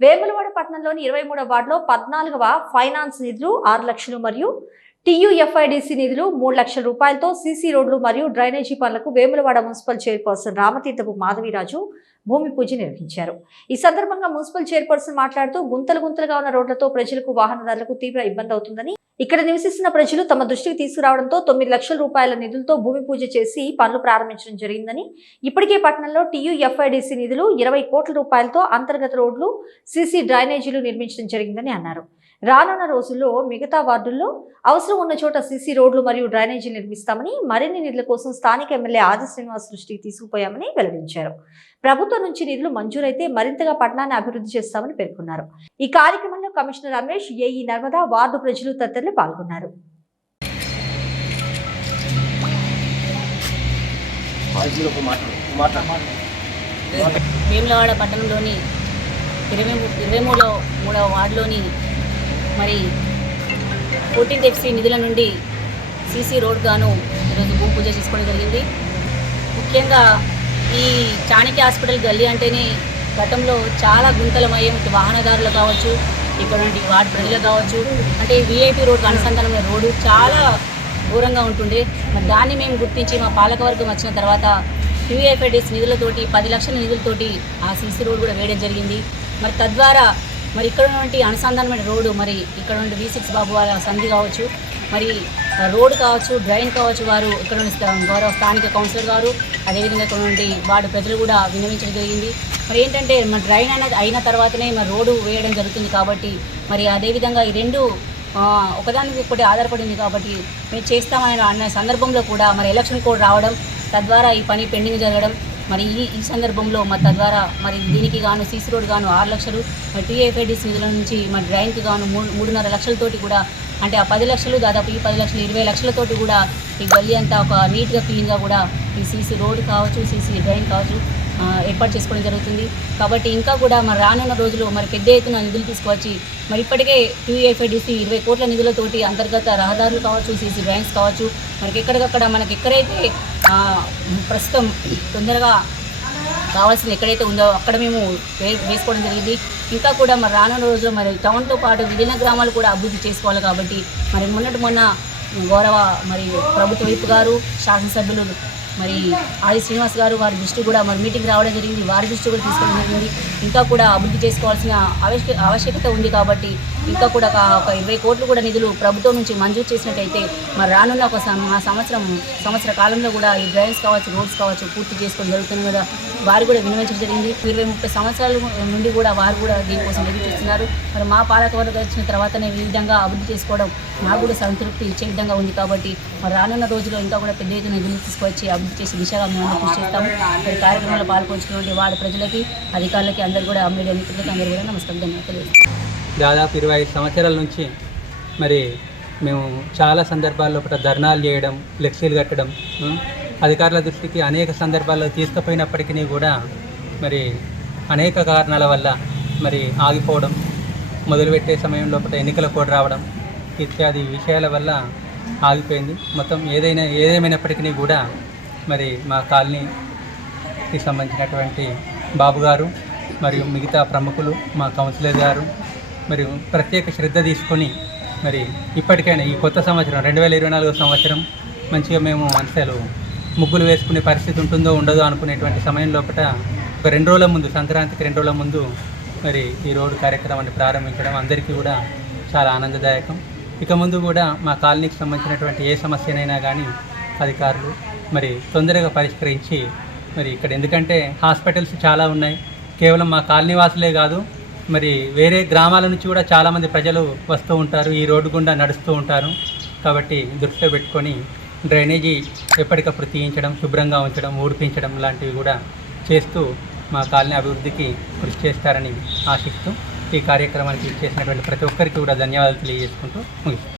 వేములవాడ పట్టణంలోని ఇరవై మూడవ వార్డులో పద్నాలుగవ ఫైనాన్స్ నిధులు ఆరు లక్షలు మరియు టీయూఎఫ్ఐడిసి నిధులు మూడు లక్షల రూపాయలతో సీసీ రోడ్లు మరియు డ్రైనేజీ పనులకు వేములవాడ మున్సిపల్ చైర్పర్సన్ రామతీర్థపు మాధవిరాజు భూమి పూజ నిర్వహించారు. ఈ సందర్భంగా మున్సిపల్ చైర్పర్సన్ మాట్లాడుతూ గుంతలు గుంతలుగా ఉన్న రోడ్లతో ప్రజలకు వాహనదారులకు తీవ్ర ఇబ్బంది అవుతుందని ఇక్కడ నివసిస్తున్న ప్రజలు తమ దృష్టికి తీసుకురావడంతో తొమ్మిది లక్షల రూపాయల నిధులతో భూమి పూజ చేసి పనులు ప్రారంభించడం జరిగిందని ఇప్పటికే పట్టణంలో టీయూఎఫ్ఐడిసి నిధులు ఇరవై కోట్ల రూపాయలతో అంతర్గత రోడ్లు సీసీ డ్రైనేజీలు నిర్మించడం జరిగిందని అన్నారు. రానున్న రోజుల్లో మిగతా వార్డుల్లో అవసరం ఉన్న చోట సీసీ రోడ్లు మరియు డ్రైనేజీలు నిర్మిస్తామని మరిన్ని నిధుల కోసం స్థానిక ఎమ్మెల్యే ఆది శ్రీనివాస్ దృష్టికి తీసుకుపోయామని వెల్లడించారు. ప్రభుత్వం నుంచి నిధులు మంజూరైతే మరింతగా పట్టణాన్ని అభివృద్ధి చేస్తామని పేర్కొన్నారు. ఈ కార్యక్రమంలో commissioner Ramesh AE Narmada ward ప్రజలు తదితరులు పాల్గొన్నారు. వేములవాడ పట్టణంలోని ఇరవై ఇరవై మూడో మూడవ వార్డులోని మరి ఫోర్టీన్త్ ఎఫ్సీ నిధుల నుండి సీసీ రోడ్ గాను ఈరోజు భూమి పూజ చేసుకోవడం జరిగింది. ముఖ్యంగా ఈ చాణక్య హాస్పిటల్ గల్లీ అంటేనే గతంలో చాలా గుంతలమయ్యే వాహనదారులు కావచ్చు ఇక్కడ నుండి వార్డు ప్రజలు కావచ్చు అంటే విఐపి రోడ్డు అనుసంధానమైన రోడ్డు చాలా ఘోరంగా ఉంటుండే. మరి దాన్ని మేము గుర్తించి మా పాలకవర్గం వచ్చిన తర్వాత యూఏఫ్ఐడిస్ నిధులతోటి పది లక్షల నిధులతోటి ఆ సీసీ రోడ్ కూడా వేయడం జరిగింది. మరి తద్వారా మరి ఇక్కడ ఉన్నటువంటి అనుసంధానమైన రోడ్డు మరి ఇక్కడ నుండి వి సిక్స్ బాబు వాళ్ళ సంధి కావచ్చు మరి రోడ్డు కావచ్చు డ్రైన్ కావచ్చు వారు ఇక్కడ నుండి స్థా- గౌరవ స్థానిక కౌన్సిలర్ గారు అదేవిధంగా ఇక్కడ నుండి వార్డు ప్రజలు కూడా విన్నవించడం జరిగింది. మరి ఏంటంటే మన డ్రైన్ అనేది అయిన తర్వాతనే మరి రోడ్డు వేయడం జరుగుతుంది కాబట్టి మరి అదేవిధంగా ఈ రెండు ఒకదానికి ఒకటి ఆధారపడింది కాబట్టి మేము చేస్తామని అన్న సందర్భంలో కూడా మరి ఎలక్షన్ కోడ్ రావడం తద్వారా ఈ పని పెండింగ్ జరగడం మరి ఈ ఈ సందర్భంలో మరి తద్వారా మరి దీనికి గాను సీసీ రోడ్ గాను ఆరు లక్షలు మరి టీఏఫైడీస్ నిధుల నుంచి మరి డ్రైన్కి గాను మూడు మూడున్నర లక్షలతోటి కూడా అంటే ఆ పది లక్షలు దాదాపు ఈ పది లక్షలు ఇరవై లక్షలతోటి కూడా ఈ గల్లీ అంతా ఒక నీట్గా క్లీన్గా కూడా ఈ సీసీ రోడ్ కావచ్చు సీసీ డ్రైన్ కావచ్చు ఏర్పాటు చేసుకోవడం జరుగుతుంది. కాబట్టి ఇంకా కూడా మరి రానున్న రోజులు మరి పెద్ద ఎత్తున నిధులు తీసుకువచ్చి మరి ఇప్పటికే టీఎఫ్ఐడిసి ఇరవై కోట్ల నిధులతోటి అంతర్గత రహదారులు కావచ్చు సీసీ డ్రైన్స్ కావచ్చు మనకి ఎక్కడికక్కడ మనకి ఎక్కడైతే ప్రస్తుతం తొందరగా కావాల్సిన ఎక్కడైతే ఉందో అక్కడ మేము వేసుకోవడం జరిగింది. ఇంకా కూడా మరి రానున్న రోజుల్లో మరి టౌన్తో పాటు విలీన గ్రామాలు కూడా అభివృద్ధి చేసుకోవాలి కాబట్టి మరి మొన్నటి మొన్న గౌరవ మరి ప్రభుత్వ వైపు గారు శాసనసభ్యులు మరి ఆది శ్రీనివాస్ గారు వారి దృష్టి కూడా మరి మీటింగ్ రావడం జరిగింది. వారి దృష్టి కూడా తీసుకోవడం జరిగింది. ఇంకా కూడా అభివృద్ధి చేసుకోవాల్సిన ఆవశ్యక ఆవశ్యకత ఉంది కాబట్టి ఇంకా కూడా ఒక ఇరవై కోట్లు కూడా నిధులు ప్రభుత్వం నుంచి మంజూరు చేసినట్టయితే మరి రానున్న ఒక సం- సంవత్సరం సంవత్సర కాలంలో కూడా ఈ డ్రైన్స్ కావచ్చు రోడ్స్ కావచ్చు పూర్తి చేసుకోవడం జరుగుతుంది కదా. వారు కూడా వినియోగించడం జరిగింది. ఇరవై ముప్పై సంవత్సరాల నుండి కూడా వారు కూడా దీనికోసం ఎదురు చూస్తున్నారు. మరి మా పాలకవర్గం వచ్చిన తర్వాతనే ఈ విధంగా అభివృద్ధి చేసుకోవడం మాకు కూడా సంతృప్తి ఇచ్చే విధంగా ఉంది కాబట్టి మరి రానున్న రోజుల్లో ఇంకా కూడా పెద్ద ఎత్తున నిధులు తీసుకొచ్చి అభివృద్ధి చేసే దిశగా మేము కృషి చేస్తాము. మరి కార్యక్రమంలో పాల్పంచుకున్నటువంటి వార్డు ప్రజలకి అధికారులకి అందరూ కూడా మీడియా మిత్రులకి అందరూ కూడా నమస్కారం ధన్యవాదాలు దాదాపు ఇరవై ఐదు సంవత్సరాల నుంచి మరి మేము చాలా సందర్భాల్లో ఒకటి ధర్నాలు చేయడం ఫ్లెక్సీలు కట్టడం అధికారుల దృష్టికి అనేక సందర్భాల్లో తీసుకుపోయినప్పటికీ కూడా మరి అనేక కారణాల వల్ల మరి ఆగిపోవడం మొదలుపెట్టే సమయం లోపల ఎన్నికల కోడ్ రావడం ఇత్యాది విషయాల వల్ల ఆగిపోయింది. మొత్తం ఏదైనా ఏదేమైనప్పటికీ కూడా మరి మా కాలనీకి సంబంధించినటువంటి బాబు గారు మరియు మిగతా ప్రముఖులు మా కౌన్సిలర్ గారు మరియు ప్రత్యేక శ్రద్ధ తీసుకొని మరి ఇప్పటికైనా ఈ కొత్త సంవత్సరం రెండు వేల ఇరవై నాలుగో సంవత్సరం మంచిగా మేము అంశాలు ముగ్గులు వేసుకునే పరిస్థితి ఉంటుందో ఉండదో అనుకునేటువంటి సమయం లోపల ఒక రెండు రోజుల ముందు సంక్రాంతికి రెండు రోజుల ముందు మరి ఈ రోడ్డు కార్యక్రమాన్ని ప్రారంభించడం అందరికీ కూడా చాలా ఆనందదాయకం. ఇక ముందు కూడా మా కాలనీకి సంబంధించినటువంటి ఏ సమస్యనైనా కానీ అధికారులు మరి తొందరగా పరిష్కరించి మరి ఇక్కడ ఎందుకంటే హాస్పిటల్స్ చాలా ఉన్నాయి. కేవలం మా కాలనీ వాసులే కాదు మరి వేరే గ్రామాల నుంచి కూడా చాలామంది ప్రజలు వస్తూ ఉంటారు ఈ రోడ్డు గుండా నడుస్తూ ఉంటారు. కాబట్టి దృష్టిలో పెట్టుకొని డ్రైనేజీ ఎప్పటికప్పుడు తీయించడం శుభ్రంగా ఉంచడం ఊడిపించడం లాంటివి కూడా చేస్తూ మా కాలనీ అభివృద్ధికి కృషి చేస్తారని ఆశిస్తూ ఈ కార్యక్రమానికి చేసినటువంటి ప్రతి ఒక్కరికి కూడా ధన్యవాదాలు తెలియజేసుకుంటూ ముగిస్తాను